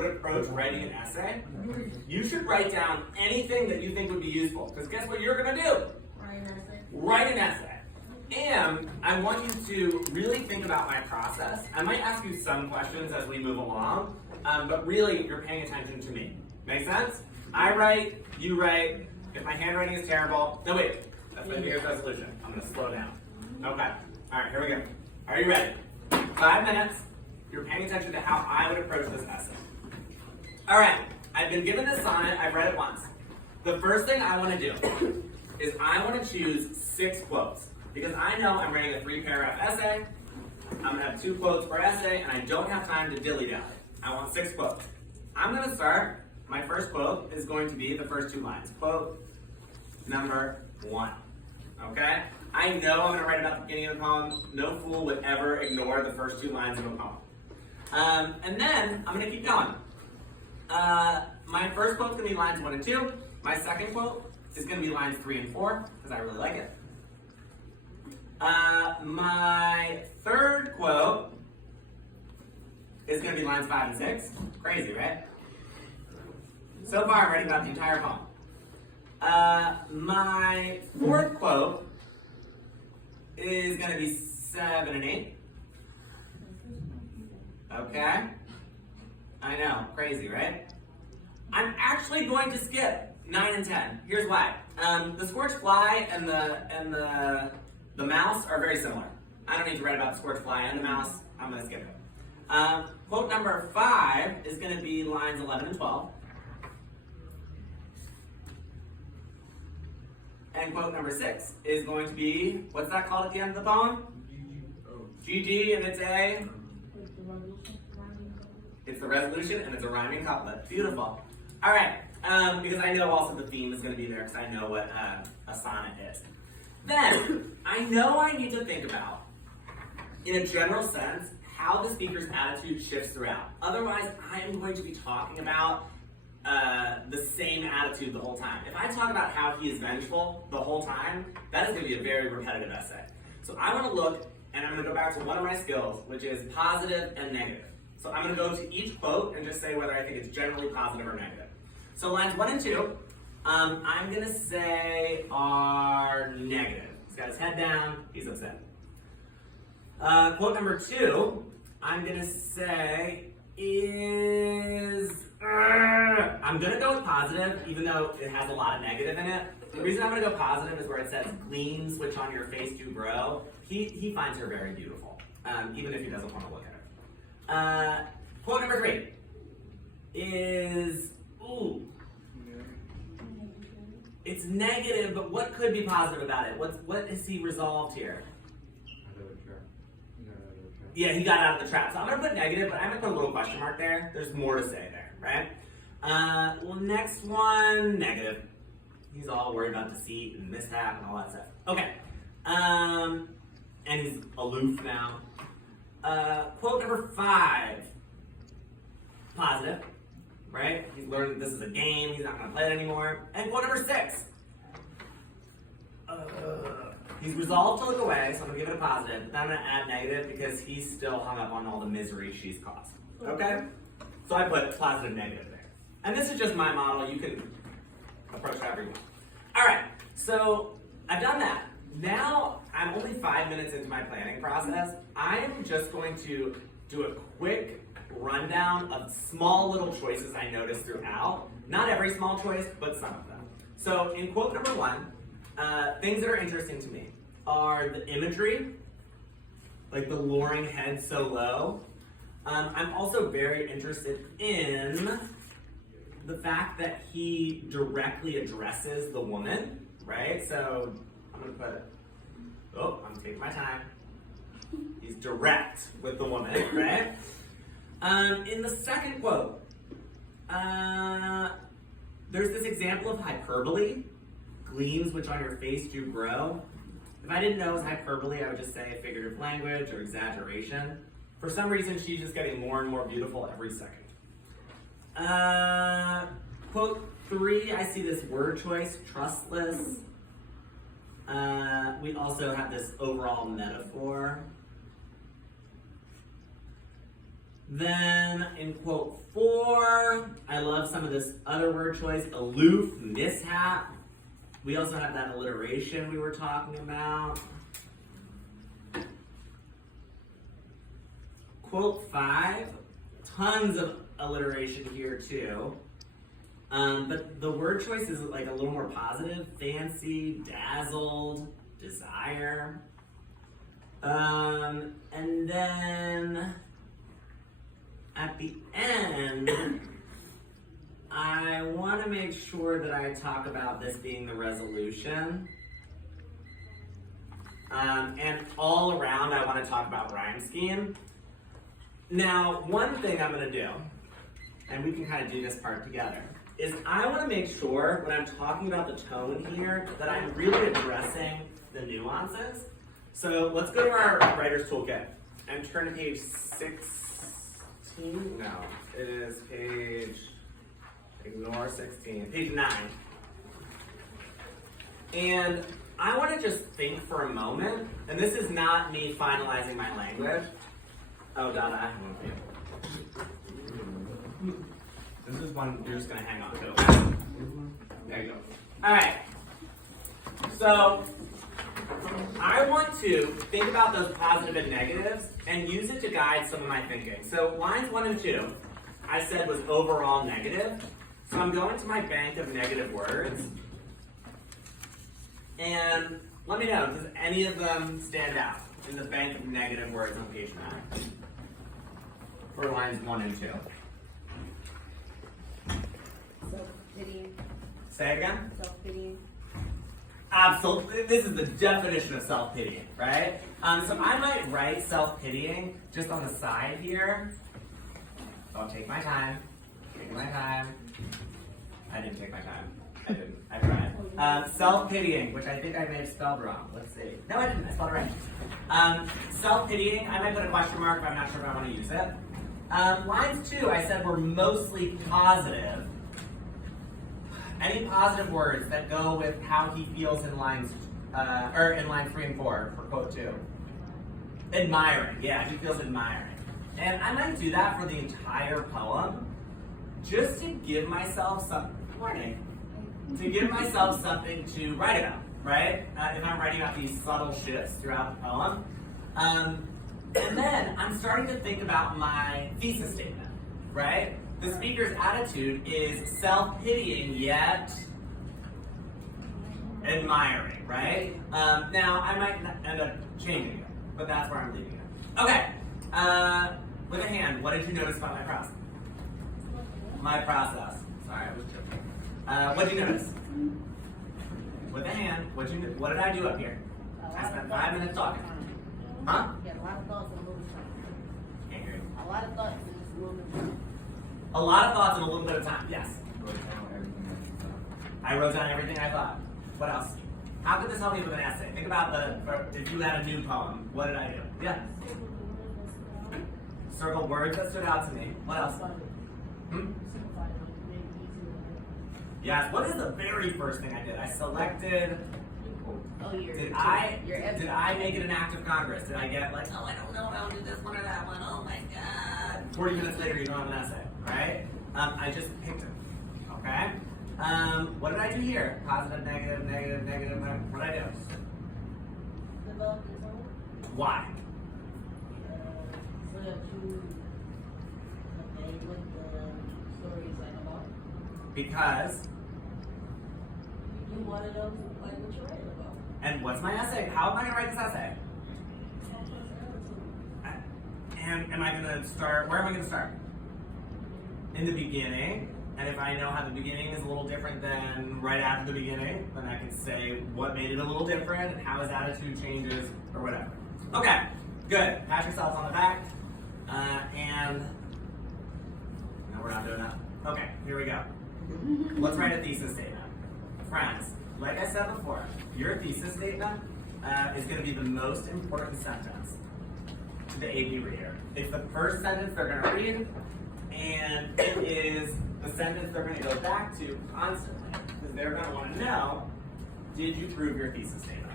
would approach writing an essay, you should write down anything that you think would be useful. Because guess what you're going to do? Write an essay. And I want you to really think about my process. I might ask you some questions as we move along, but really you're paying attention to me. Make sense? I write, you write. If my handwriting is terrible, no wait, that's my New Year's resolution. I'm going to slow down. Okay. All right, here we go. Are you ready? 5 minutes. You're paying attention to how I would approach this essay. All right. I've been given this sonnet. I've read it once. The first thing I want to do is I want to choose 6 quotes. Because I know I'm writing a 3-paragraph essay, I'm going to have 2 quotes per essay, and I don't have time to dilly-dally. I want 6 quotes. I'm going to start, my first quote is going to be the first 2 lines. Quote number 1. Okay? I know I'm going to write about the beginning of the poem. No fool would ever ignore the first 2 lines of a poem. And then, I'm going to keep going. My first quote is going to be lines 1 and 2. My second quote is going to be lines 3 and 4, because I really like it. My third quote is going to be lines 5 and 6. Crazy, right? So far, I'm writing about the entire poem. My fourth quote is going to be 7 and 8. Okay? I know, crazy, right? I'm actually going to skip 9 and 10. Here's why. The scorched fly and the mouse are very similar. I don't need to write about the scorched fly and the mouse. I'm going to skip it. Quote number 5 is going to be lines 11 and 12. And quote number 6 is going to be, what's that called at the end of the poem? GG, and it's a? It's the resolution, and it's a rhyming couplet. Beautiful. All right, because I know also the theme is going to be there, because I know what a sonnet is. Then, I know I need to think about, in a general sense, how the speaker's attitude shifts throughout. Otherwise, I am going to be talking about the same attitude the whole time. If I talk about how he is vengeful the whole time, that is going to be a very repetitive essay. So I want to look, and I'm going to go back to one of my skills, which is positive and negative. So I'm going to go to each quote and just say whether I think it's generally positive or negative. So lines 1 and 2, I'm going to say are negative. He's got his head down, he's upset. Quote number 2, I'm going to say is... I'm going to go with positive, even though it has a lot of negative in it. The reason I'm going to go positive is where it says, gleams which on your face do grow. He finds her very beautiful, even if he doesn't want to look at her. Quote number 3 is, ooh, it's negative, but what could be positive about it? What has he resolved here? Yeah, he got out of the trap. So I'm going to put negative, but I'm going to put a little question mark there. There's more to say there, right? Well, next one, negative. He's all worried about deceit and mishap and all that stuff. Okay. And he's aloof now. Quote number 5, positive, right? He's learned that this is a game. He's not going to play it anymore. And quote number 6, he's resolved to look away, so I'm going to give it a positive, but then I'm going to add negative because he's still hung up on all the misery she's caused. Okay? So I put positive, negative there. And this is just my model. You can approach it however you want. All right, so I've done that. Now I'm only 5 minutes into my planning process. I am just going to do a quick rundown of small little choices I noticed throughout. Not every small choice, but some of them. So in quote number 1, things that are interesting to me are the imagery, like the luring head so low. I'm also very interested in the fact that he directly addresses the woman, right? So I'm going to put, I'm taking my time. He's direct with the woman, right? In the second quote, there's this example of hyperbole. Gleams which on your face do grow. If I didn't know it was hyperbole, I would just say figurative language or exaggeration. For some reason, she's just getting more and more beautiful every second. Quote 3, I see this word choice, trustless. We also have this overall metaphor. Then in quote 4, I love some of this other word choice, aloof, mishap. We also have that alliteration we were talking about. Quote 5, tons of alliteration here too. But the word choice is like a little more positive. Fancy, dazzled, desire. And then at the end, I want to make sure that I talk about this being the resolution. And all around, I want to talk about rhyme scheme. Now, one thing I'm going to do, and we can kind of do this part together, is I want to make sure when I'm talking about the tone here that I'm really addressing the nuances. So let's go to our writer's toolkit and turn to page 16. No, it is page, ignore 16, page 9. And I want to just think for a moment, and this is not me finalizing my language. Oh, Donna, I have one for you. This is one you're just going to hang on to. There you go. All right. So I want to think about those positive and negatives and use it to guide some of my thinking. So lines 1 and 2, I said was overall negative. So I'm going to my bank of negative words. And let me know, does any of them stand out in the bank of negative words on page 9? For lines 1 and 2. Self-pitying. Say it again? Self-pitying. Absolutely. This is the definition of self-pitying, right? So I might write self-pitying just on the side here. I'll take my time. Take my time. I didn't take my time. I didn't. I tried. Self-pitying, which I think I may have spelled wrong. Let's see. No, I didn't. I spelled it right. Self-pitying, I might put a question mark if I'm not sure if I want to use it. Lines 2, I said were mostly positive. Any positive words that go with how he feels in lines, or in line 3 and 4 for quote 2? Admiring. Yeah, he feels admiring. And I might do that for the entire poem, just to give myself some to give myself something to write about, right? If I'm writing about these subtle shifts throughout the poem. And then I'm starting to think about my thesis statement, right? The speaker's attitude is self-pitying yet admiring, right? Now, I might end up changing it, but that's where I'm leaving it. Okay, with a hand, what did you notice about my process? My process. Sorry, I was joking. What did you notice? With a hand, what did I do up here? I spent 5 minutes talking. Huh? Yeah, a lot of thoughts in a little bit of time. Can't hear you. A lot of thoughts in just a little bit of time. A lot of thoughts in a little bit of time, yes. I wrote down everything I thought. What else? How could this help me with an essay? Think about if you had a new poem, what did I do? Yeah. Circle words that stood out to me. What else? Yes, what is the very first thing I did? I selected. Did I make it an act of Congress? Did I get like, oh, I don't know how to do this one or that one. Oh my God. 40 minutes later, you don't have an essay, right? I just picked it, okay? What did I do here? Positive, negative, negative, negative. What did I do? Why? So that you what the story is like about. Because. You wanted them to like what you're writing about. And what's my essay? How am I going to write this essay? And am I going to start, where am I going to start? In the beginning. And if I know how the beginning is a little different than right after the beginning, then I can say what made it a little different and how his attitude changes or whatever. Okay, good. Pat yourselves on the back. And no, we're not doing that. Okay, here we go. Let's write a thesis statement. Friends, like I said before, your thesis statement is going to be the most important sentence to the AP reader. It's the first sentence they're going to read, and it is the sentence they're going to go back to constantly, because they're going to want to know, did you prove your thesis statement?